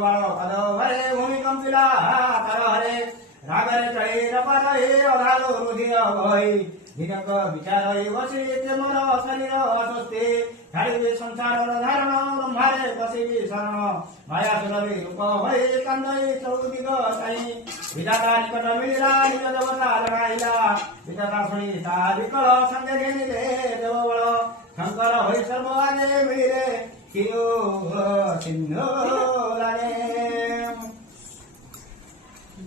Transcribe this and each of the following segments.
बाल पद हरे भूमिकम्पिला तर हरे रागरे चढे नपर हे अधालो रुधिर भई दिनक विचार बसी मन शरीर अस्वस्थे छाडिबे संसार धारण ब्रह्मारे बसिबे शरण माया सुरभि रूप भई कान्दै चौदिग साई विधाता निकट मिलिला निज देवता लगाइला विधाता शुणी ता विकल संगे घेनिले देवबल शंकर होइ सर्व आगे मिलिले कियो सिन्धु लागे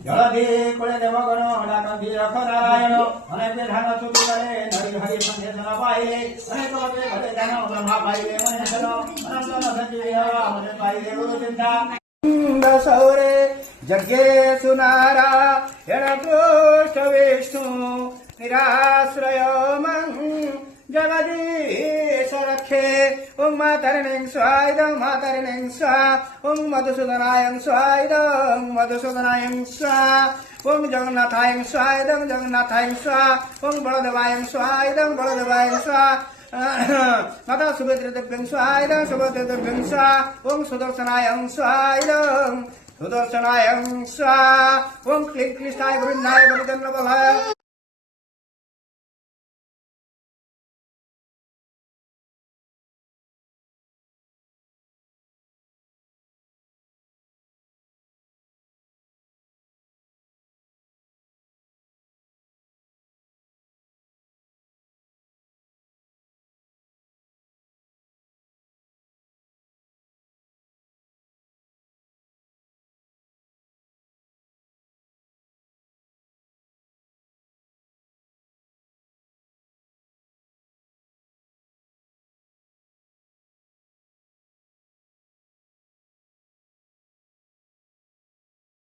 जलधि कुले देवगण डाकन्ति रख नारायण अनेक ध्यान छुटी गले नरि हरि संदेशन पाइले अनेक लोके भले ध्यान ब्रह्मा पाइले मनुष्य अनंत संजीव मन पाइले गुरु चिंता सौरे जग्गे सुनारा यण पृष्ठ विष्णु निराश्रय मंग जगदीश रखे ओं मातरिणीं स्वाहा मातरिणीं स्वाहा ओं मधुसूदनाय स्वाहा मधुसूदनाय स्वाहा ओं जगन्नाथाय स्वाहा जगन्नाथाय स्वाहा ओं बलदेवाय स्वाहा बलदेवाय स्वाहा माता सुभद्रादेव्यं स्वाहा सुभद्रादेव्यं स्वाहा ओं सुदर्शनाय स्वाहा सुदर्शनाय स्वाहा ओं क्लीं कृष्णाय गोविन्दाय गोविन्दं